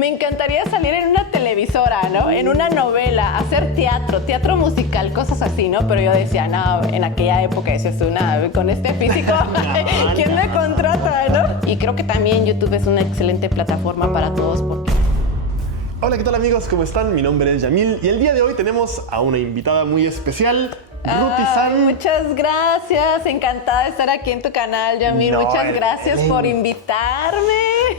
me encantaría salir en una televisora, ¿no? En una novela, hacer teatro musical, cosas así, ¿no? Pero yo decía, no, en aquella época decías tú, nada, con este físico, ¿quién me contrata, no? Y creo que también YouTube es una excelente plataforma para todos porque... Hola, ¿qué tal amigos? ¿Cómo están? Mi nombre es Yamil y el día de hoy tenemos a una invitada muy especial, Ruti-san. Muchas gracias, encantada de estar aquí en tu canal, Yamil. No, muchas gracias por invitarme.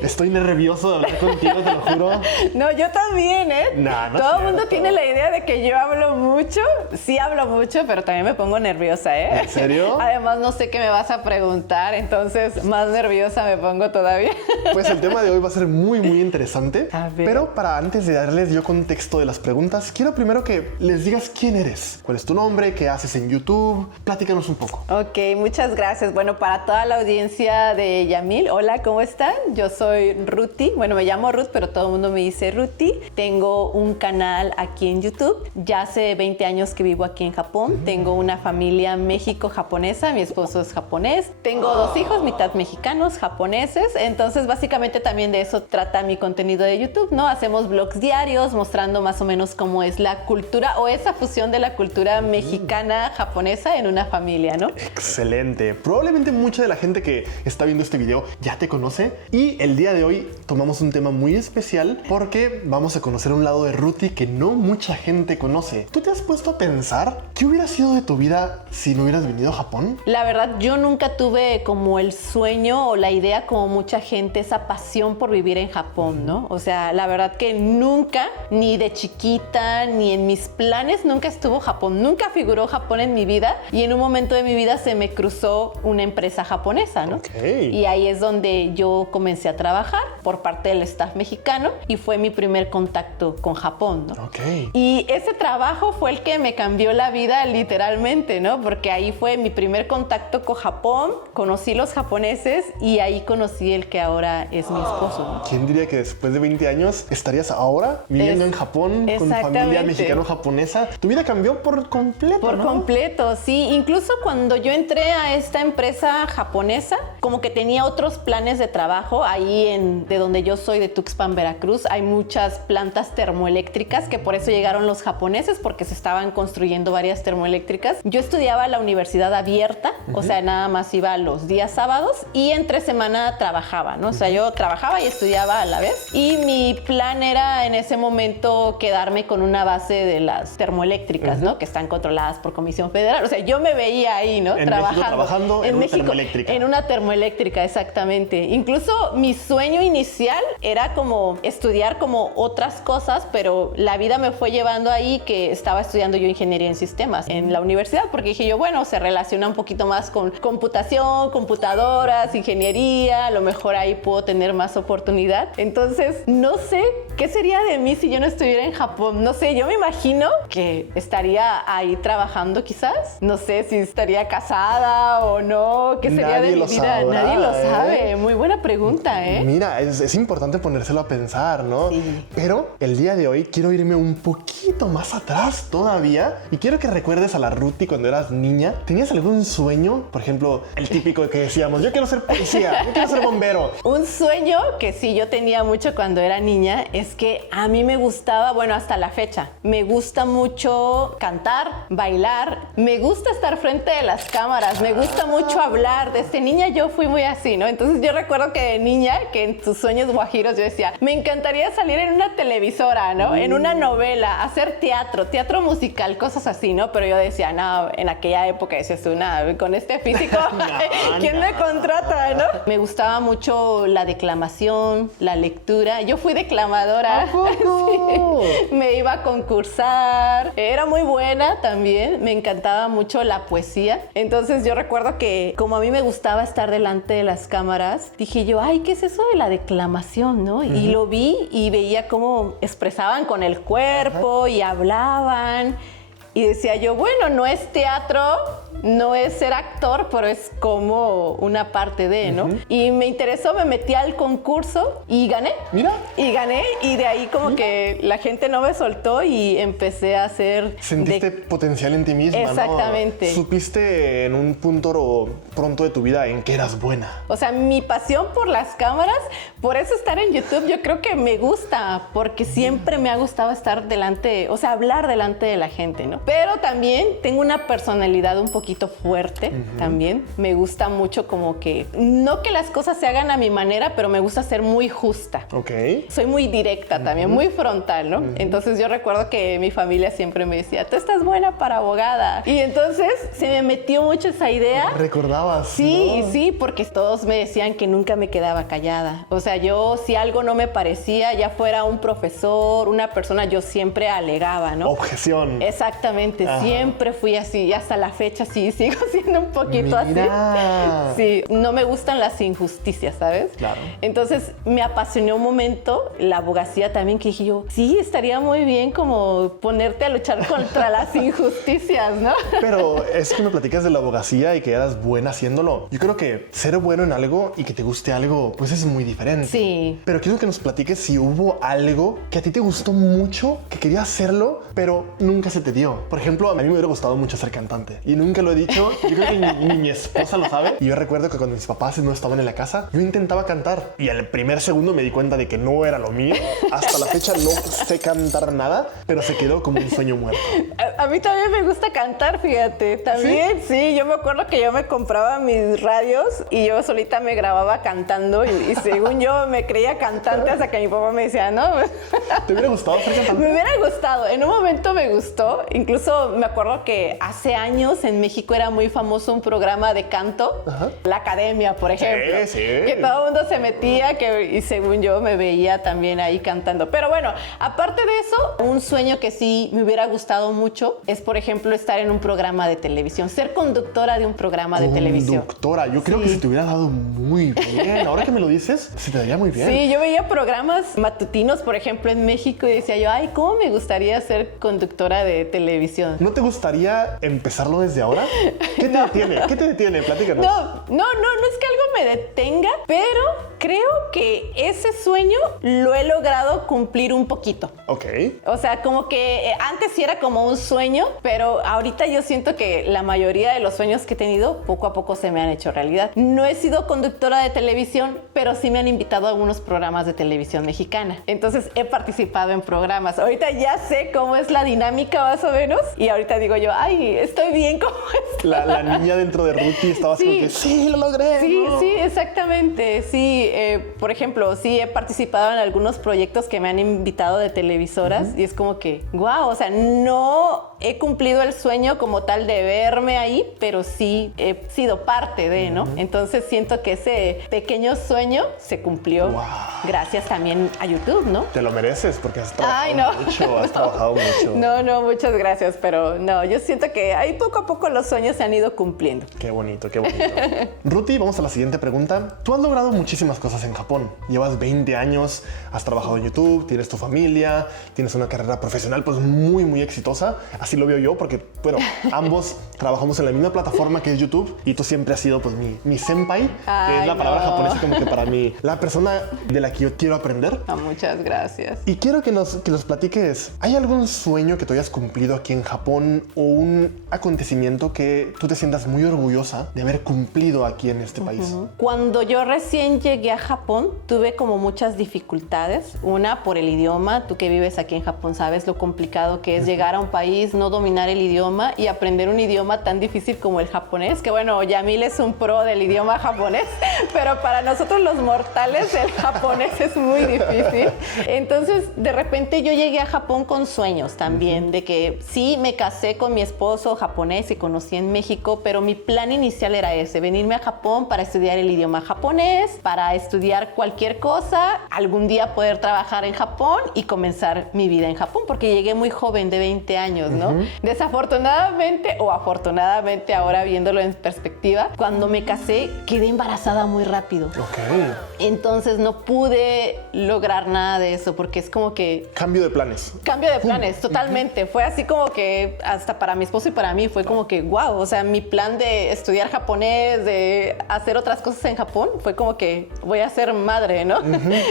Estoy nervioso de hablar contigo, te lo juro. No, yo también, ¿eh? No Todo el mundo tiene la idea de que yo hablo mucho. Sí hablo mucho, pero también me pongo nerviosa, ¿eh? ¿En serio? Además, no sé qué me vas a preguntar, entonces más nerviosa me pongo todavía. Pues el tema de hoy va a ser muy interesante. A ver. Pero para antes de darles yo contexto de las preguntas, quiero primero que les digas quién eres, cuál es tu nombre, qué haces en YouTube. Platícanos un poco. Ok, muchas gracias. Bueno, para toda la audiencia de Yamil, hola, ¿cómo están? Yo soy Ruti. Bueno, me llamo Ruth, pero todo el mundo me dice Ruti. Tengo un canal aquí en YouTube. Ya hace 20 años que vivo aquí en Japón. Tengo una familia México-japonesa. Mi esposo es japonés. Tengo 2 hijos, mitad mexicanos, japoneses. Entonces, básicamente también de eso trata mi contenido de YouTube, ¿no? Hacemos vlogs diarios mostrando más o menos cómo es la cultura o esa fusión de la cultura mexicana japonesa en una familia, ¿no? Excelente. Probablemente mucha de la gente que está viendo este video ya te conoce y el día de hoy tomamos un tema muy especial porque vamos a conocer un lado de Ruti que no mucha gente conoce. ¿Tú te has puesto a pensar qué hubiera sido de tu vida si no hubieras venido a Japón? La verdad, yo nunca tuve como el sueño o la idea como mucha gente, esa pasión por vivir en Japón, ¿no? O sea, la verdad que nunca, ni de chiquita, ni en mis planes, nunca estuvo Japón. Nunca figuró Japón en mi vida y en un momento de mi vida se me cruzó una empresa japonesa, ¿no? Okay. Y ahí es donde yo comencé a trabajar por parte del staff mexicano y fue mi primer contacto con Japón, ¿no? Okay. Y ese trabajo fue el que me cambió la vida literalmente, ¿no? Porque ahí fue mi primer contacto con Japón, conocí los japoneses y ahí conocí el que ahora es mi esposo, ¿no? ¿Quién diría que después de 20 años estarías ahora viviendo en Japón con familia mexicano-japonesa? Tu vida cambió por completo, Por ¿no? completo, sí. Incluso cuando yo entré a esta empresa japonesa, como que tenía otros planes de trabajo. Ahí de donde yo soy, de Tuxpan, Veracruz, hay muchas plantas termoeléctricas que por eso llegaron los japoneses, porque se estaban construyendo varias termoeléctricas. Yo estudiaba en la universidad abierta, o sea, nada más iba los días sábados y entre semana trabajaba, ¿no? O sea, yo trabajaba y estudiaba a la vez. Y mi plan era en ese momento quedarme con una base de las termoeléctricas, ¿no? Que están controladas por Comisión Federal. O sea, yo me veía ahí, ¿no? Trabajando en una termoeléctrica. En una termoeléctrica, exactamente. Incluso mi sueño inicial era como estudiar como otras cosas, pero la vida me fue llevando ahí que estaba estudiando yo ingeniería en sistemas en la universidad, porque dije yo, bueno, se relaciona un poquito más con computación, computadoras, ingeniería, a lo mejor ahí puedo tener más oportunidad. Entonces, no sé qué sería de mí si yo no estuviera en Japón. No sé, yo me imagino que estaría ahí trabajando quizás. No sé si estaría casada o no. ¿Qué sería de mi vida? Nadie lo sabe. Muy buena pregunta, ¿eh? Mira, es importante ponérselo a pensar, ¿no? Sí. Pero el día de hoy quiero irme un poquito más atrás todavía y quiero que recuerdes a la Ruti cuando eras niña. ¿Tenías algún sueño? Por ejemplo, el típico que decíamos, yo quiero ser policía, yo quiero ser bombero. Un sueño que sí yo tenía mucho cuando era niña es que a mí me gustaba, bueno, hasta la fecha, me gusta mucho cantar, bailar, me gusta estar frente de las cámaras, me gusta mucho hablar. Desde niña yo fui muy así, ¿no? Entonces yo recuerdo que de niña, que en tus sueños guajiros yo decía, me encantaría salir en una televisora, ¿no? En una novela, hacer teatro musical, cosas así, ¿no? Pero yo decía, no, en aquella época decías tú, nada, con este físico, ¿quién me contrata, no? Me gustaba mucho la declamación, la lectura. Yo fui declamadora. ¿A poco? Sí. Me iba a concursar. Era muy buena también. Me encantaba mucho la poesía. Entonces yo recuerdo que como a mí me gustaba estar delante de las cámaras, dije yo, ay, ¿qué es eso de la declamación, no? Y lo vi y veía cómo expresaban con el cuerpo y hablaban. Y decía yo, bueno, no es teatro, no es ser actor, pero es como una parte de, ¿no? Y me interesó, me metí al concurso y gané. Mira. Y gané, y de ahí como que la gente no me soltó y empecé a hacer... Sentiste potencial en ti misma, Exactamente. ¿no? Supiste en un punto pronto de tu vida en que eras buena. O sea, mi pasión por las cámaras, por eso estar en YouTube, yo creo que me gusta, porque siempre me ha gustado estar delante, o sea, hablar delante de la gente, ¿no? Pero también tengo una personalidad un poquito fuerte, también. Me gusta mucho como que, no que las cosas se hagan a mi manera, pero me gusta ser muy justa. Ok. Soy muy directa también, muy frontal, ¿no? Entonces yo recuerdo que mi familia siempre me decía, tú estás buena para abogada. Y entonces se me metió mucho esa idea. ¿Recordabas? Sí, ¿no? sí, porque todos me decían que nunca me quedaba callada. O sea, yo si algo no me parecía, ya fuera un profesor, una persona, yo siempre alegaba, ¿no? Objeción. Exactamente, siempre fui así y hasta la fecha sí, sigo siendo un poquito Mira. así. Sí, no me gustan las injusticias, ¿sabes? Claro. Entonces me apasionó un momento la abogacía también, que dije yo, sí, estaría muy bien como ponerte a luchar contra las injusticias, ¿no? Pero es que me platicas de la abogacía y que eras buena haciéndolo. Yo creo que ser bueno en algo y que te guste algo, pues es muy diferente. Sí. Pero quiero que nos platiques si hubo algo que a ti te gustó mucho, que querías hacerlo, pero nunca se te dio. Por ejemplo, a mí me hubiera gustado mucho ser cantante y nunca lo he dicho. Yo creo que ni mi esposa lo sabe. Y yo recuerdo que cuando mis papás no estaban en la casa, yo intentaba cantar y al primer segundo me di cuenta de que no era lo mío. Hasta la fecha no sé cantar nada, pero se quedó como un sueño muerto. A mí también me gusta cantar, fíjate. También, sí, yo me acuerdo que yo me compraba mis radios y yo solita me grababa cantando y según yo me creía cantante hasta que mi papá me decía, no. ¿Te hubiera gustado ser cantante? Me hubiera gustado, en un momento me gustó. Incluso me acuerdo que hace años en México era muy famoso un programa de canto, La Academia, por ejemplo. Sí. Que todo el mundo se metía y según yo me veía también ahí cantando. Pero bueno, aparte de eso, un sueño que sí me hubiera gustado mucho es, por ejemplo, estar en un programa de televisión, ser conductora de un programa de televisión. Conductora, yo creo que se te hubiera dado muy bien. Ahora que me lo dices, se te daría muy bien. Sí, yo veía programas matutinos, por ejemplo, en México y decía yo, ay, ¿cómo me gustaría ser conductora de televisión? ¿No te gustaría empezarlo desde ahora? ¿Qué te detiene? ¿Qué te detiene? Platícanos. No es que algo me detenga, pero creo que ese sueño lo he logrado cumplir un poquito. Ok. O sea, como que antes sí era como un sueño, pero ahorita yo siento que la mayoría de los sueños que he tenido poco a poco se me han hecho realidad. No he sido conductora de televisión, pero sí me han invitado a algunos programas de televisión mexicana. Entonces he participado en programas. Ahorita ya sé cómo es la dinámica más o menos y ahorita digo yo, ay, estoy bien como estoy. La niña dentro de Ruti estaba así como que sí, lo logré. Sí, ¿no? sí, exactamente. Sí, por ejemplo, sí he participado en algunos proyectos que me han invitado de televisoras y es como que, wow, o sea, no he cumplido el sueño como tal de verme ahí, pero sí he sido parte de, ¿no? Entonces siento que ese pequeño sueño se cumplió gracias también a YouTube, ¿no? Te lo mereces porque has trabajado Ay, no. mucho, has trabajado mucho. No, muchas gracias, pero no, yo siento que ahí poco a poco los sueños se han ido cumpliendo. Qué bonito, qué bonito. Ruti, vamos a la siguiente pregunta. Tú has logrado muchísimas cosas en Japón. Llevas 20 años, has trabajado en YouTube, tienes tu familia, tienes una carrera profesional pues muy, muy exitosa. Así lo veo yo porque, bueno, ambos trabajamos en la misma plataforma que es YouTube y tú siempre has sido pues mi senpai, que es la palabra japonesa como que para mí, la persona de la que yo quiero aprender. Muchas gracias. Y quiero que nos platiques, ¿hay algún sueño que tú hayas cumplido aquí en Japón o un acontecimiento que tú te sientas muy orgullosa de haber cumplido aquí en este país? Cuando yo recién llegué a Japón, tuve como muchas dificultades. Una, por el idioma. Tú que vives aquí en Japón sabes lo complicado que es llegar a un país, no dominar el idioma y aprender un idioma tan difícil como el japonés, que bueno, Yamil es un pro del idioma japonés, pero para nosotros los mortales el japonés es muy difícil. Entonces, de repente yo llegué a Japón con sueños también, de que sí, me casé con mi esposo japonés y conocí en México, pero mi plan inicial era ese, venirme a Japón para estudiar el idioma japonés, para a estudiar cualquier cosa, algún día poder trabajar en Japón y comenzar mi vida en Japón, porque llegué muy joven, de 20 años, ¿no? Desafortunadamente o afortunadamente, ahora viéndolo en perspectiva, cuando me casé quedé embarazada muy rápido. Ok. Entonces no pude lograr nada de eso, porque es como que... Cambio de planes. Cambio de planes, totalmente. Fue así como que hasta para mi esposo y para mí fue como que wow, o sea, mi plan de estudiar japonés, de hacer otras cosas en Japón, fue como que voy a ser madre, ¿no?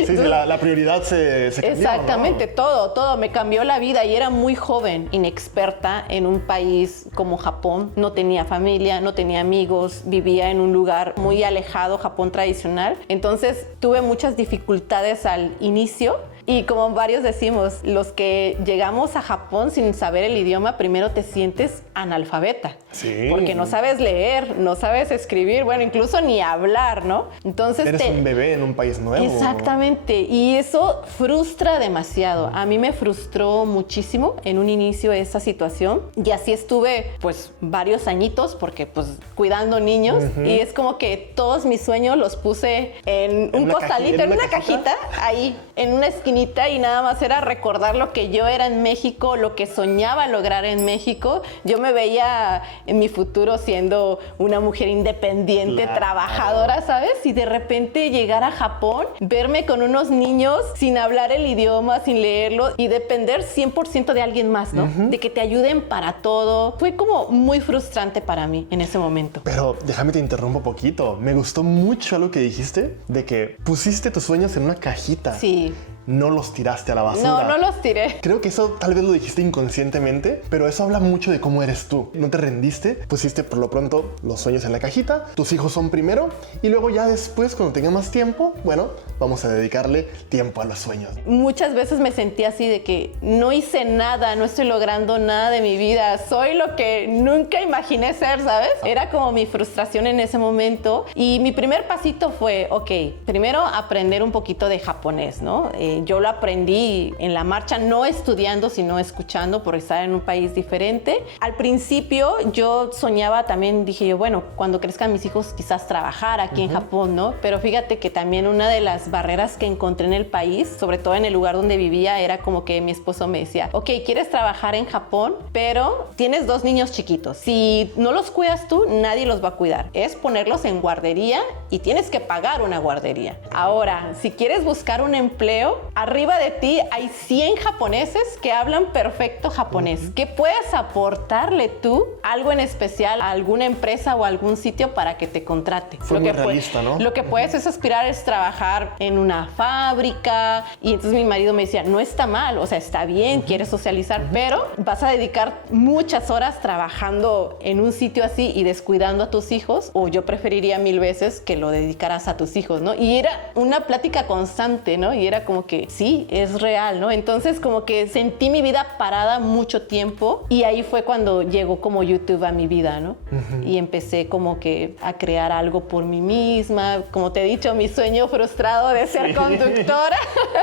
Sí, la prioridad se cambió, exactamente, ¿no? todo me cambió la vida y era muy joven, inexperta en un país como Japón. No tenía familia, no tenía amigos, vivía en un lugar muy alejado, Japón tradicional. Entonces tuve muchas dificultades al inicio. Y como varios decimos, los que llegamos a Japón sin saber el idioma, primero te sientes analfabeta. Sí. Porque no sabes leer, no sabes escribir, bueno, incluso ni hablar, ¿no? Entonces eres un bebé en un país nuevo. Exactamente. Y eso frustra demasiado. A mí me frustró muchísimo en un inicio esa situación. Y así estuve, pues, varios añitos, porque, pues, cuidando niños. Y es como que todos mis sueños los puse en un costalito, en una cajita, ahí, en una esquinita, y nada más era recordar lo que yo era en México, lo que soñaba lograr en México. Yo me veía en mi futuro siendo una mujer independiente, claro, trabajadora, ¿sabes? Y de repente llegar a Japón, verme con unos niños sin hablar el idioma, sin leerlo y depender 100% de alguien más, ¿no? De que te ayuden para todo. Fue como muy frustrante para mí en ese momento. Pero déjame te interrumpo un poquito. Me gustó mucho algo que dijiste de que pusiste tus sueños en una cajita. Sí. No los tiraste a la basura. No los tiré. Creo que eso tal vez lo dijiste inconscientemente, pero eso habla mucho de cómo eres tú. No te rendiste, pusiste por lo pronto los sueños en la cajita, tus hijos son primero y luego ya después, cuando tenga más tiempo, bueno, vamos a dedicarle tiempo a los sueños. Muchas veces me sentí así de que no hice nada, no estoy logrando nada de mi vida, soy lo que nunca imaginé ser, ¿sabes? Era como mi frustración en ese momento y mi primer pasito fue, ok, primero aprender un poquito de japonés, ¿no? Yo lo aprendí en la marcha, no estudiando, sino escuchando por estar en un país diferente. Al principio yo soñaba también, dije yo, bueno, cuando crezcan mis hijos quizás trabajar aquí en Japón, ¿no? Pero fíjate que también una de las barreras que encontré en el país, sobre todo en el lugar donde vivía, era como que mi esposo me decía, ok, quieres trabajar en Japón, pero tienes 2 niños chiquitos. Si no los cuidas tú, nadie los va a cuidar. Es ponerlos en guardería y tienes que pagar una guardería. Ahora, si quieres buscar un empleo, arriba de ti hay 100 japoneses que hablan perfecto japonés. ¿Qué puedes aportarle tú algo en especial a alguna empresa o a algún sitio para que te contrate? Fue muy realista, ¿no? Lo que puedes es aspirar es trabajar en una fábrica. Y entonces mi marido me decía, no está mal, o sea, está bien, quieres socializar, pero vas a dedicar muchas horas trabajando en un sitio así y descuidando a tus hijos, o yo preferiría 1000 veces que lo dedicaras a tus hijos, ¿no? Y era una plática constante, ¿no? Y era como que sí, es real, ¿no? Entonces como que sentí mi vida parada mucho tiempo y ahí fue cuando llegó como YouTube a mi vida, ¿no? Y empecé como que a crear algo por mí misma, como te he dicho, mi sueño frustrado de ser conductora.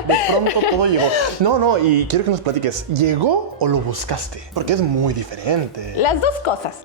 De pronto todo llegó. No, y quiero que nos platiques, ¿llegó o lo buscaste? Porque es muy diferente. Las dos cosas.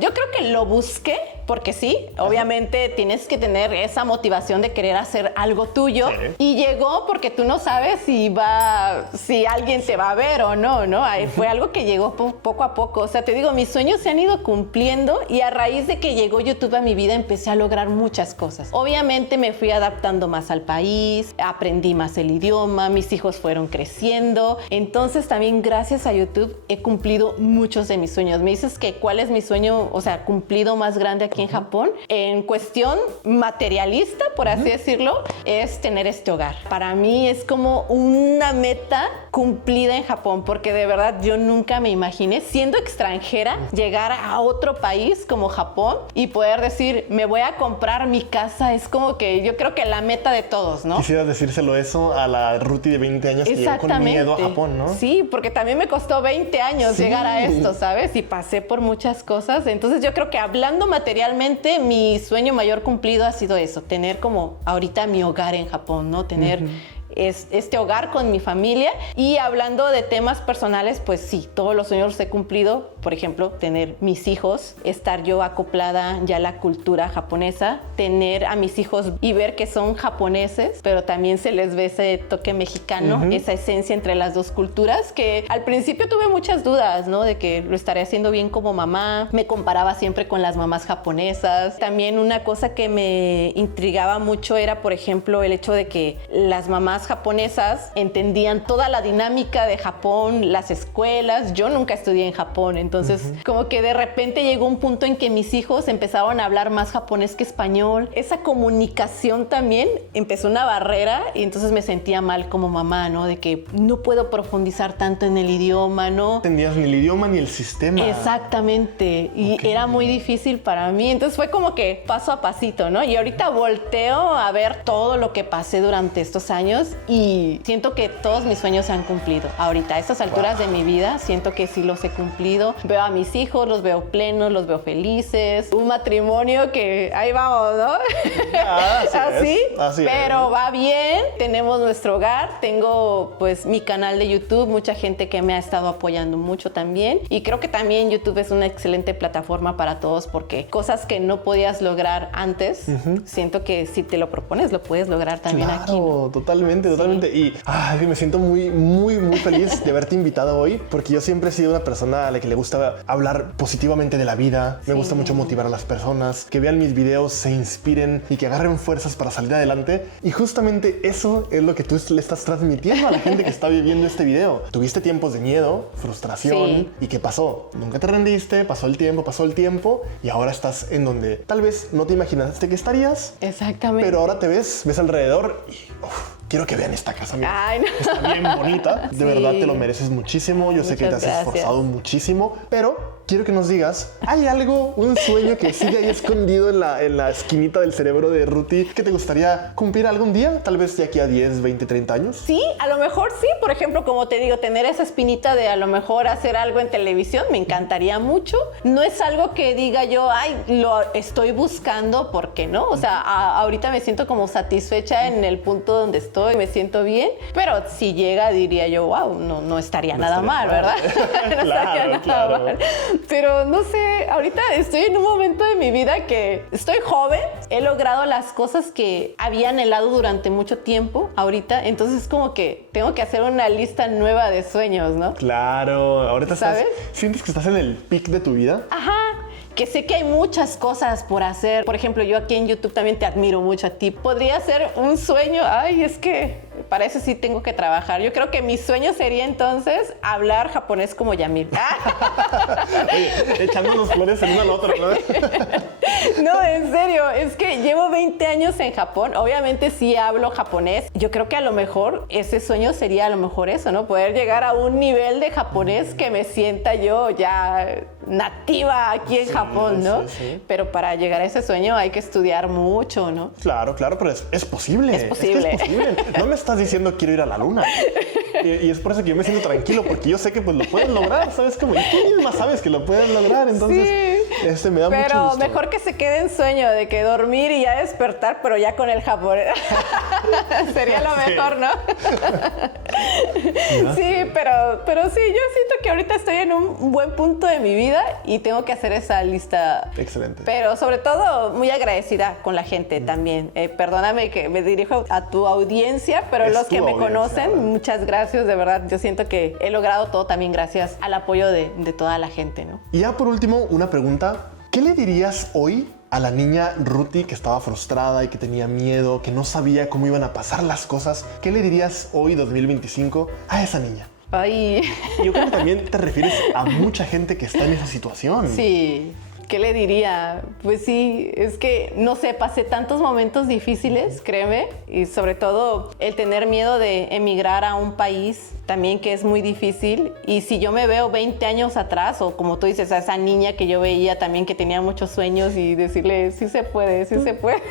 Yo creo que lo busqué porque sí, obviamente tienes que tener esa motivación de querer hacer algo tuyo, sí. Y llegó porque tú no sabes si alguien te va a ver o no, ¿no? Fue algo que llegó poco a poco. O sea, te digo, mis sueños se han ido cumpliendo y a raíz de que llegó YouTube a mi vida empecé a lograr muchas cosas. Obviamente me fui adaptando más al país, aprendí más el idioma, mis hijos fueron creciendo. Entonces también gracias a YouTube he cumplido muchos de mis sueños. Me dices que cuál es mi sueño, o sea, cumplido más grande aquí en Japón. En cuestión materialista, por así decirlo, es tener este hogar. Para mí es como una meta cumplida en Japón, porque de verdad yo nunca me imaginé, siendo extranjera, llegar a otro país como Japón y poder decir, me voy a comprar mi casa. Es como que yo creo que la meta de todos, ¿no? Quisieras decírselo eso a la Ruti de 20 años que llegó con miedo a Japón, ¿no? Sí, porque también me costó 20 años llegar a esto, ¿sabes? Y pasé por muchas cosas. Entonces yo creo que hablando materialmente, mi sueño mayor cumplido ha sido eso, tener como ahorita mi hogar en Japón, ¿no? Tener este hogar con mi familia. Y hablando de temas personales, pues sí, todos los sueños los he cumplido. Por ejemplo, tener mis hijos, estar yo acoplada ya a la cultura japonesa, tener a mis hijos y ver que son japoneses, pero también se les ve ese toque mexicano, esa esencia entre las dos culturas, que al principio tuve muchas dudas, ¿no? De que lo estaré haciendo bien como mamá. Me comparaba siempre con las mamás japonesas. También una cosa que me intrigaba mucho era, por ejemplo, el hecho de que las mamás japonesas entendían toda la dinámica de Japón, las escuelas. Yo nunca estudié en Japón, entonces como que de repente llegó un punto en que mis hijos empezaron a hablar más japonés que español. Esa comunicación también empezó una barrera y entonces me sentía mal como mamá, ¿no? De que no puedo profundizar tanto en el idioma, ¿no? No entendías ni el idioma ni el sistema. Exactamente. Y era muy difícil para mí. Entonces fue como que paso a pasito, ¿no? Y ahorita volteo a ver todo lo que pasé durante estos años y siento que todos mis sueños se han cumplido. Ahorita, a estas alturas de mi vida, siento que sí los he cumplido. Veo a mis hijos, los veo plenos, los veo felices. Un matrimonio que ahí vamos, ¿no? Así pero va bien. Tenemos nuestro hogar. Tengo pues mi canal de YouTube. Mucha gente que me ha estado apoyando mucho también. Y creo que también YouTube es una excelente plataforma para todos porque cosas que no podías lograr antes, siento que si te lo propones, lo puedes lograr también aquí, ¿no? Totalmente. Y me siento muy feliz de haberte invitado hoy porque yo siempre he sido una persona a la que le gusta hablar positivamente de la vida. Me gusta mucho motivar a las personas, que vean mis videos, se inspiren y que agarren fuerzas para salir adelante. Y justamente eso es lo que tú le estás transmitiendo a la gente que está viviendo este video. Tuviste tiempos de miedo, frustración. ¿Y qué pasó? Nunca te rendiste, pasó el tiempo y ahora estás en donde tal vez no te imaginaste que estarías. Exactamente. Pero ahora te ves alrededor y quiero que vean esta casa. Mira. Ay, no. Está bien bonita. De verdad te lo mereces muchísimo. Yo sé que te has esforzado muchísimo, pero quiero que nos digas, ¿hay algo, un sueño que sigue ahí escondido en la esquinita del cerebro de Ruti que te gustaría cumplir algún día? Tal vez de aquí a 10, 20, 30 años. Sí, a lo mejor sí. Por ejemplo, como te digo, tener esa espinita de a lo mejor hacer algo en televisión me encantaría mucho. No es algo que diga yo, ay, lo estoy buscando, ¿por qué no? O sea, ahorita me siento como satisfecha en el punto donde estoy, me siento bien, pero si llega diría yo, wow, no estaría nada mal, ¿verdad? No estaría nada mal. Pero no sé, ahorita estoy en un momento de mi vida que estoy joven, he logrado las cosas que había anhelado durante mucho tiempo ahorita, entonces como que tengo que hacer una lista nueva de sueños, ¿no? Claro, ahorita ¿sabes? ¿Sientes que estás en el pic de tu vida? Ajá. Que sé que hay muchas cosas por hacer. Por ejemplo, yo aquí en YouTube también te admiro mucho a ti. Podría ser un sueño. Ay, es que para eso sí tengo que trabajar. Yo creo que mi sueño sería entonces hablar japonés como Yamil. Oye, echándonos flores el uno al otro, ¿no? No, en serio. Es que llevo 20 años en Japón. Obviamente sí hablo japonés. Yo creo que a lo mejor ese sueño sería a lo mejor eso, ¿no? Poder llegar a un nivel de japonés que me sienta yo ya nativa aquí en Japón, ¿no? Sí. Pero para llegar a ese sueño hay que estudiar mucho, ¿no? Claro, pero es posible. Es posible. Es que es posible. No me estás diciendo quiero ir a la luna. Y es por eso que yo me siento tranquilo, porque yo sé que pues lo puedes lograr, ¿sabes? Como, y tú misma sabes que lo puedes lograr, entonces me da mucho gusto. Pero mejor que se quede en sueño de que dormir y ya despertar, pero ya con el japonés. Sería lo mejor, ¿no? Sí, pero sí, yo siento que ahorita estoy en un buen punto de mi vida y tengo que hacer esa lista. Excelente. Pero sobre todo muy agradecida con la gente también. Perdóname que me dirijo a tu audiencia, pero los que me conocen, muchas gracias, de verdad. Yo siento que he logrado todo también gracias al apoyo de toda la gente, ¿no? Y ya por último, una pregunta. ¿Qué le dirías hoy a la niña Ruti que estaba frustrada y que tenía miedo, que no sabía cómo iban a pasar las cosas? ¿Qué le dirías hoy, 2025, a esa niña? Ay. Yo creo que también te refieres a mucha gente que está en esa situación. Sí. ¿Qué le diría? Pues sí, es que, no sé, pasé tantos momentos difíciles, créeme, y sobre todo el tener miedo de emigrar a un país también que es muy difícil. Y si yo me veo 20 años atrás, o como tú dices, a esa niña que yo veía también que tenía muchos sueños y decirle, sí se puede, sí se puede.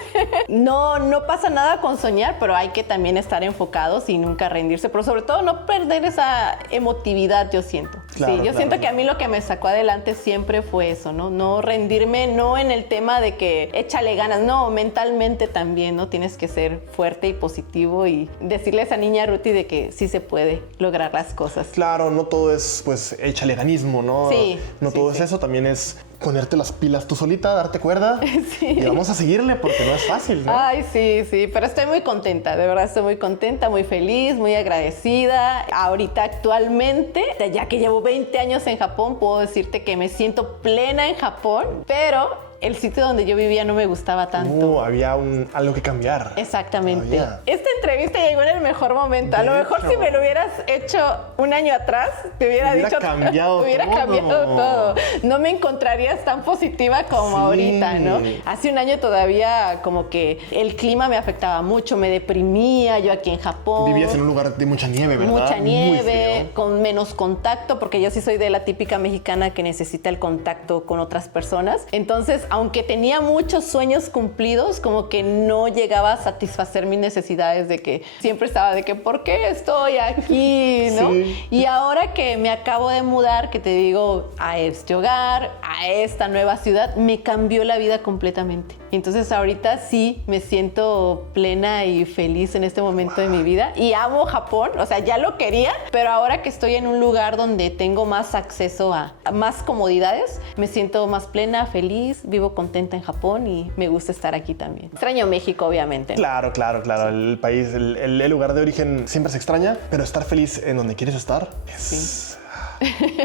No pasa nada con soñar, pero hay que también estar enfocados y nunca rendirse, pero sobre todo no perder esa emotividad, yo siento. Claro, Sí, yo claro. siento que a mí lo que me sacó adelante siempre fue eso, ¿no? No rendirme, no en el tema de que échale ganas, no, mentalmente también, ¿no? Tienes que ser fuerte y positivo y decirle a esa niña Ruthie de que sí se puede lograr las cosas. Claro, no todo es pues échale ganismo, ¿no? Sí, No sí, todo sí. es eso, también es ponerte las pilas tú solita, darte cuerda Sí. y vamos a seguirle porque no es fácil, ¿no? Ay, sí, sí, pero estoy muy contenta, de verdad estoy muy contenta, muy feliz, muy agradecida. Ahorita actualmente, ya que llevo 20 años en Japón, puedo decirte que me siento plena en Japón, pero el sitio donde yo vivía no me gustaba tanto. Había algo que cambiar. Exactamente. Todavía. Esta entrevista llegó en el mejor momento. A lo De mejor hecho. si me lo hubieras hecho un año atrás, te hubiera Hubiera dicho cambiado hubiera todo. cambiado todo. No me encontrarías tan positiva como Sí. ahorita, ¿no? Hace un año todavía como que el clima me afectaba mucho, me deprimía yo aquí en Japón. Vivías en un lugar de mucha nieve, ¿verdad? Mucha Muy nieve, feo. con menos contacto, porque yo sí soy de la típica mexicana que necesita el contacto con otras personas. Entonces, aunque tenía muchos sueños cumplidos, como que no llegaba a satisfacer mis necesidades de que siempre estaba de que, ¿por qué estoy aquí? ¿No? Sí. Y ahora que me acabo de mudar, que te digo, a este hogar, a esta nueva ciudad, me cambió la vida completamente. Entonces ahorita sí me siento plena y feliz en este momento de mi vida y amo Japón, o sea, ya lo quería, pero ahora que estoy en un lugar donde tengo más acceso a más comodidades, me siento más plena, feliz, vivo contenta en Japón y me gusta estar aquí también. Extraño México, obviamente. Claro, claro, claro. El país, el lugar de origen siempre se extraña, pero estar feliz en donde quieres estar es...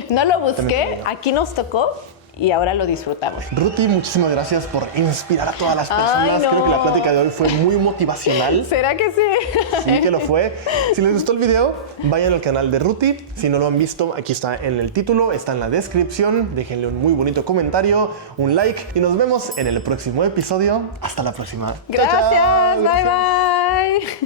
No lo busqué, aquí nos tocó y ahora lo disfrutamos. Ruthie, muchísimas gracias por inspirar a todas las personas. Ay, no. Creo que la plática de hoy fue muy motivacional. ¿Será que sí? Sí que lo fue. Si les gustó el video, vayan al canal de Ruthie. Si no lo han visto, aquí está en el título, está en la descripción. Déjenle un muy bonito comentario, un like y nos vemos en el próximo episodio. Hasta la próxima. Chao, Gracias, chao. bye bye.